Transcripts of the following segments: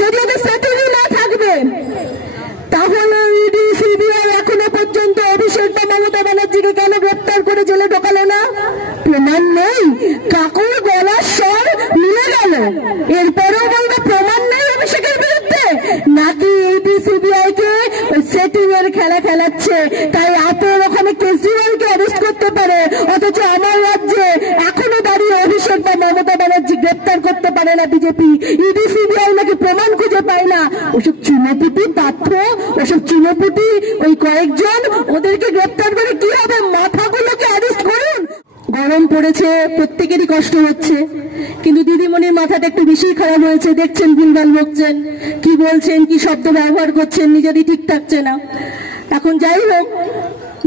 যদি ওদের সেটেলই না থাকবে তাহলে ইডি সিবিআই এখনো পর্যন্ত অভিষেক বা মমতা ব্যানার্জিকে কেন গ্রেপ্তার করে জেলে ঢোকালো না? প্রমাণ নেই, কাকুর গলার স্বর মিলে গেল, এরপরেও বলবে প্রমাণ নেই অভিষেকের বিরুদ্ধে, নাকি ইডি সিবিআই কে সেটিং এর খেলা খেলাচ্ছে। তাই আপনার ওখানে কেজরিওয়ালকে অ্যারেস্ট করতে পারে, অথচ আমার রাজ্যে এখনো দাঁড়িয়ে অভিষেক বা মমতা ব্যানার্জি গ্রেপ্তার করতে পারে না বিজেপি। ইডি সিবিআই নাকি প্রমাণ খুঁজে পায় না। ওসব চুনোপুটি পাত্র, ওসব চুনোপুটি ওই কয়েকজন, ওদেরকে গ্রেপ্তার করে কি হবে? মাথাগুলোকে অ্যারেস্ট করুন। গরম পড়েছে, প্রত্যেকেরই কষ্ট হচ্ছে, কিন্তু দিদিমণির মাথাটা একটু বেশি খারাপ হয়েছে। দেখছেন ভুলভাল বকছেন, কি বলছেন, কি শব্দ ব্যবহার করছেন, নিজেরই ঠিক থাকছে না। এখন যাই হোক,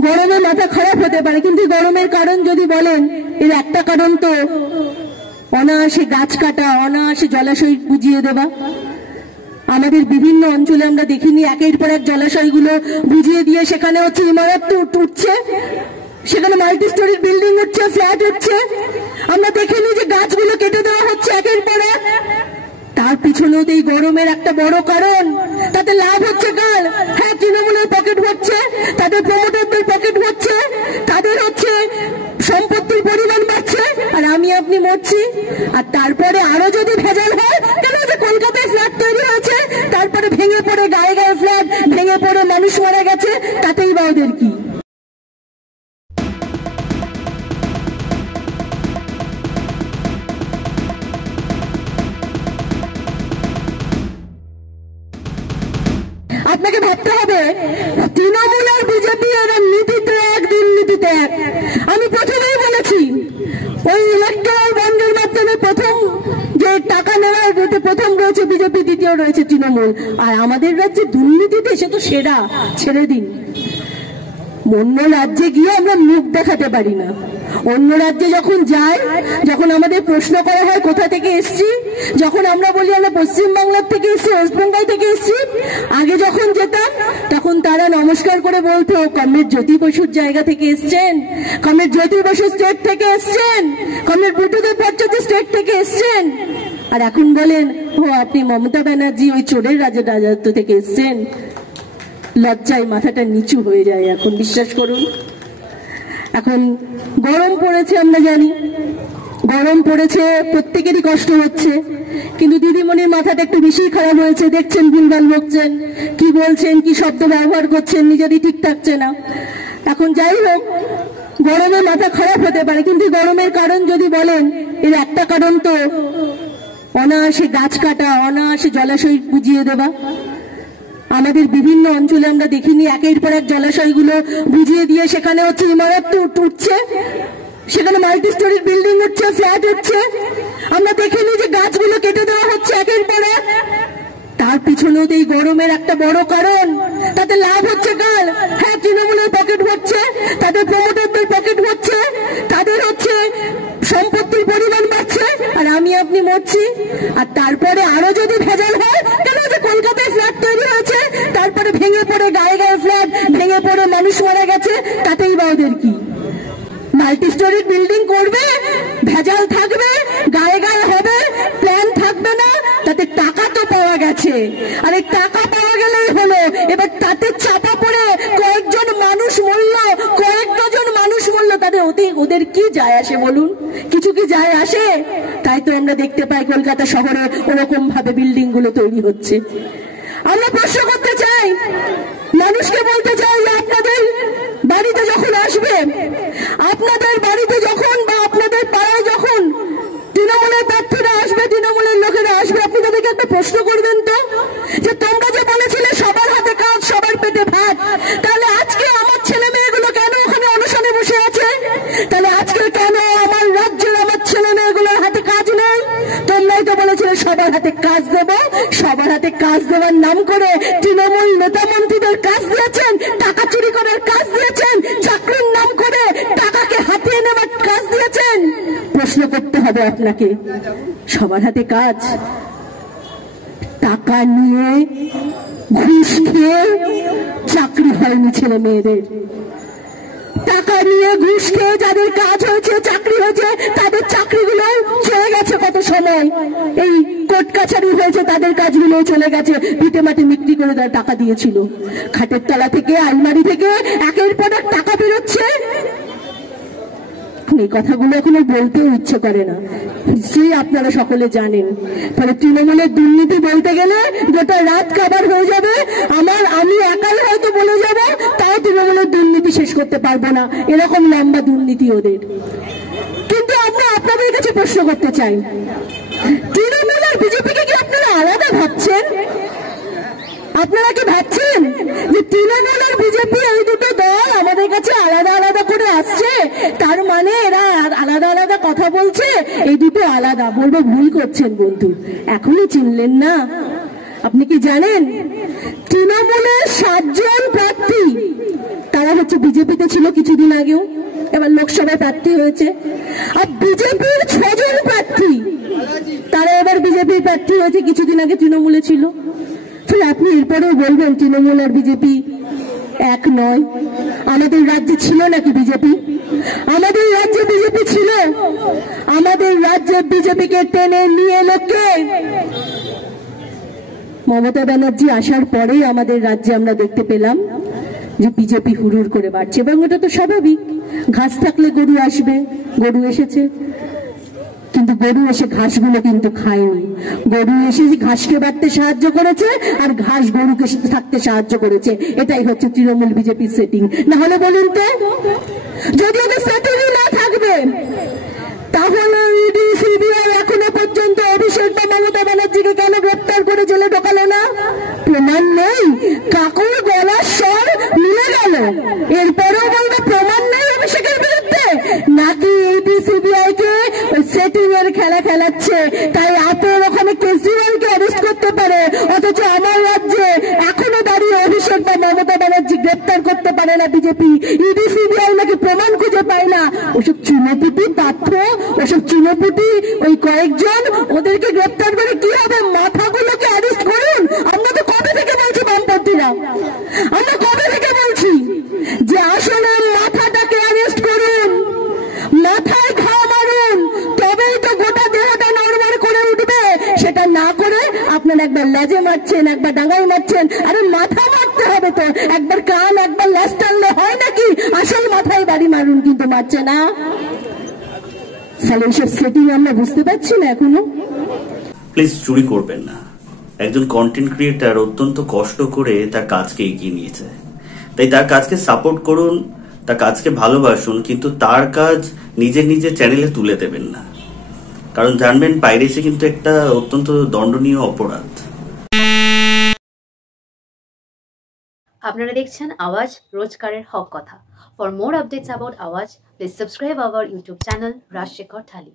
গরমে মাথা খারাপ হতে পারে, কিন্তু গরমের কারণ যদি বলেন, এর একটা কারণ তো অনায়াসে গাছ কাটা, অনায়াসে জলাশয় বুঝিয়ে দেওয়া। আমাদের বিভিন্ন অঞ্চলে আমরা দেখিনি একের পর এক জলাশয়গুলো বুঝিয়ে দিয়ে সেখানে হচ্ছে ইমারত উঠছে, সেখানে মাল্টি স্টোরির বিল্ডিং উঠছে, ফ্ল্যাট উঠছে। আমরা দেখিনি যে গাছগুলো কেটে দেওয়া হচ্ছে একের পর এক। তার পিছনেও এই গরমের একটা বড় কারণ। তাতে লাভ হচ্ছে কার? হ্যাঁ, তৃণমূলের পকেট ভরছে, তাদের প্রমোটারদের পকেট ভরছে, তাদের হচ্ছে সম্পত্তির পরিমাণ বাড়ছে, আর আমি আপনি মরছি। আর তারপরে আরো যদি ভেজাল হয়, কেন যে কলকাতায় ফ্ল্যাট তৈরি হয়েছে, তারপরে ভেঙে পড়ে গায়ে গায়ে ফ্ল্যাট, ভেঙে পড়ে মানুষ মারা গেছে, তাতেই বা ওদের কি? আপনাকে ভাবতে হবে তৃণমূল আর বিজেপি এরা নীতিতে এক, দুর্নীতিতে এক। আমি প্রথমেই বলেছি, ওই ইলেকট্রাল বন্ডের মাধ্যমে প্রথম যে টাকা নেওয়ার প্রথম রয়েছে বিজেপি, দ্বিতীয় রয়েছে তৃণমূল। আর আমাদের রাজ্যে দুর্নীতিতে সে তো সেরা, ছেড়ে দিন। অন্য রাজ্যে গিয়ে আমরা মুখ দেখাতে পারি না। অন্য রাজ্যে যখন যাই, যখন আমাদের প্রশ্ন করা হয় কোথা থেকে এসছি, যখন আমরা বলি আমরা পশ্চিমবাংলার থেকে এসছি, ওয়েস্ট বেঙ্গল থেকে এসছি, আগে যখন যেতাম তখন তারা নমস্কার করে বলতো কমরেড জ্যোতি বসুর জায়গা থেকে এসছেন, কমরেড জ্যোতি বসু স্টেট থেকে এসছেন, কমরেড বুদ্ধদেব ভট্টাচার্য স্টেট থেকে এসছেন। আর এখন বলেন ও আপনি মমতা ব্যানার্জি ওই চোরের রাজত্ব থেকে এসছেন। লজ্জায় মাথাটা নিচু হয়ে যায় এখন, বিশ্বাস করুন। এখন গরম পড়েছে, আমরা জানি গরম পড়েছে, প্রত্যেকেরই কষ্ট হচ্ছে, কিন্তু দিদিমণির মাথাটা একটু বেশি খারাপ হয়েছে। দেখছেন ভুলভাল বকছেন, কি বলছেন, কি শব্দ ব্যবহার করছেন, নিজেরই ঠিক থাকছে না। এখন যাই হোক, গরমে মাথা খারাপ হতে পারে, কিন্তু গরমের কারণ যদি বলেন, এর একটা কারণ তো অনায়াসে গাছ কাটা, অনায়াসে জলাশয় বুঝিয়ে দেওয়া। আমাদের বিভিন্ন অঞ্চলে আমরা দেখিনি একের পর এক জলাশয়গুলো বুঝিয়ে দিয়ে সেখানে হচ্ছে ইমারত উঠছে, সেখানে মাল্টি স্টোরির বিল্ডিং উঠছে, ফ্ল্যাট উঠছে। আমরা দেখিনি যে গাছগুলো কেটে দেওয়া হচ্ছে একের পর এক। তার পিছনেও এই গরমের একটা বড় কারণ। তাতে লাভ হচ্ছে কার? হ্যাঁ, তৃণমূলের পকেট ভরছে, তাদের প্রমোটারদের পকেট ভরছে, তাদের হচ্ছে সম্পত্তির পরিমাণ বাড়ছে, আর আমি আপনি মরছি। আর তারপরে আরো যদি ভেজাল হয়, কেন যে কলকাতায় ফ্ল্যাট তৈরি হয়েছে, তারপরে ভেঙে পড়ে গায়ে গায়ে ফ্ল্যাট, ভেঙে পড়ে মানুষ মারা গেছে, তাতেই বা ওদের কি? মাল্টি স্টোরির বিল্ডিং করবে, ভেজাল থাকবে, গায়ে গায়ে হবে, প্ল্যান থাকবে না, তাতে টাকা তো পাওয়া গেছে। আর এই টাকা পাওয়া গেলেই হলো, এবার তাতে চাপা পড়ে কয়েকজন মানুষ মরল, কয়েক ডজন মানুষ মরল, তাদের ওদের কি যায় আসে বলুন? কিছু কি যায় আসে? তাই তো আমরা দেখতে পাই কলকাতা শহরে ওরকম ভাবে বিল্ডিং গুলো তৈরি হচ্ছে। আমরা প্রশ্ন করতে চাই, মানুষকে বলতে চাই যে আপনাদের বাড়িতে যখন আসবে, আপনাদের বাড়িতে যখন বা আপনাদের পাড়ায় যখন তৃণমূলের প্রার্থীরা আসবে, তৃণমূলের লোকেরা আসবে, আপনি তাদেরকে একটা প্রশ্ন করবেন তো, যে তোমরা যে বলেছিলে সবার হাতে কাজ, সবার পেটে ভাত, তাহলে আজকে আমার ছেলে মেয়েগুলো কেন ওখানে অনশনে বসে আছে? তাহলে আজকে কেন আমার রাজ্যের আমার ছেলে মেয়েগুলোর হাতে কাজ নেই? তোমরাই তো বলেছিলে সবার হাতে কাজ দেব। সবার হাতে কাজ দেওয়ার নাম করে তৃণমূল নেতা মন্ত্রীদের কাজ দিয়েছেন, টাকা চুরি করার কাজ দিয়েছেন, চাকরির নাম করে টাকাকে হাতিয়ে নেওয়ার কাজ দিয়েছেন। প্রশ্ন করতে হবে আপনাকে, সবার হাতে কাজ, টাকা নিয়ে ঘুষ খেয়ে চাকরি হয়নি ছেলে মেয়েদের, টাকা নিয়ে ঘুষ খেয়ে যাদের কাজ হয়েছে, চাকরি হয়েছে, তাদের চাকরিগুলো চলে গেছে কত সময়। এই কোর্ট কাছারি হয়েছে, তাদের কাজগুলো চলে গেছে। ভিটে মাটি বিক্রি করে তারা টাকা দিয়েছিল। খাটের তলা থেকে, আলমারি থেকে একের পর এক টাকা বেরোচ্ছে। এই কথাগুলো এখনো বলতেও ইচ্ছে করে না, সেই আপনারা সকলে জানেন। ফলে তৃণমূলের দুর্নীতি বলতে গেলে গোটা রাত কাবার হয়ে যাবে। আমি একাই হয়তো বলে যাব, তাও তৃণমূলের দুর্নীতি শেষ করতে পারবো না, এরকম লম্বা দুর্নীতি ওদের। কিন্তু আমরা আপনাদের কাছে প্রশ্ন করতে চাই, তৃণমূল আর বিজেপিকে কি আপনারা আলাদা ভাবছেন? আপনারা কি ভাবছেন যে তৃণমূল আর বিজেপি এই দুটো দল আমাদের কাছে আলাদা আলাদা করে আসছে, তার মানে এরা আলাদা আলাদা কথা বলছে, এই দুটো আলাদা? বলবো ভুল করছেন বন্ধু, এখনই চিনলেন না। আপনি কি জানেন তৃণমূলের 7 জন প্রার্থী তারা হচ্ছে বিজেপিতে ছিল কিছুদিন আগেও, এবার লোকসভায় প্রার্থী হয়েছে। আর বিজেপির 6 জন প্রার্থী তারা এবার বিজেপির প্রার্থী হয়েছে, কিছুদিন আগে তৃণমূলে ছিল। আপনি এরপরেও বলবেন তৃণমূল আর বিজেপি এক নয়? আমাদের রাজ্যে ছিল নাকি বিজেপি? আমাদের রাজ্যে বিজেপি ছিল। আমাদের রাজ্যে বিজেপিকে টেনে নিয়ে লোককে মমতা ব্যানার্জি আসার পরেই আমাদের রাজ্যে আমরা দেখতে পেলাম যে বিজেপি হুড়ুর করে বাড়ছে। এবং এটা তো স্বাভাবিক, ঘাস থাকলে গরু আসবে, গরু এসেছে। কিন্তু গরু এসে ঘাসগুলো কিন্তু খায়নি, গরু এসে ঘাসকে বাড়তে সাহায্য করেছে আর ঘাস গরুকে থাকতে সাহায্য করেছে। এটাই হচ্ছে তৃণমূল বিজেপির সেটিং। না হলে বলুন তো, যদি ওদের সেটিংই না থাকবে তাহলে ইডি সিবিআই এখনো পর্যন্ত অভিষেক বা মমতা ব্যানার্জিকে কেন গ্রেপ্তার করে জেলে ঢোকালো না? প্রমাণ নেই, কাকুর গলার স্বর মিলে গেল, এরপরেও বলবে প্রমাণ নেই অভিষেকের বিরুদ্ধে? নাকি ইডি সিবিআই কে সেটিং এর খেলা খেলাচ্ছে, তাই আপনার ওখানে কেজরিওয়ালকে অ্যারেস্ট করতে পারে, অথচ আমার রাজ্যে এখনো দাঁড়িয়ে অভিষেক বা মমতা ব্যানার্জি গ্রেপ্তার করতে পারে না বিজেপি? ইডি সিবিআই নাকি প্রমাণ খুঁজে পায় না? ওসব চুনোপুটি পাত্র, ওসব চুনোপুটি ওই কয়েকজন, ওদেরকে গ্রেপ্তার করে কি হবে? মাথাগুলোকে অ্যারেস্ট করুন। আমরা তো কবে থেকে বলছি বামপন্থীরা, আমরা কবে থেকে বলছি যে আসলে মাথাটাকে অ্যারেস্ট করুন, মাথায় ঘা মারুন, তবেই তো গোটা দেহটা নড়বড় করে উঠবে। সেটা না করে আপনারা একবার লেজে মারছেন, একবার ডাঙায় মারছেন। আরে মাথা মারতে হবে তো, একবার কান একবার লেজ টানলে হয় নাকি? আসল মাথায় বাড়ি মারুন, কিন্তু মারছে না। তাহলে এইসব সেটিং আমরা বুঝতে পারছি না এখনো। প্লিজ চুরি করবেন না। একজন কন্টেন্ট ক্রিয়েটার অত্যন্ত কষ্ট করে তার কাজকে এগিয়ে নিয়েছে, তাই তার কাজকে সাপোর্ট করুন, তার কাজকে ভালোবাসুন, কিন্তু তার কাজ নিজের চ্যানেলে তুলে দেবেন না। কারণ জানবেন পাইরেসি কিন্তু একটা অত্যন্ত দণ্ডনীয় অপরাধ। আপনারা দেখছেন আওয়াজ, রোজকারের হক কথা। For more updates about Awaaz, please subscribe our YouTube channel Rajshekhar thali.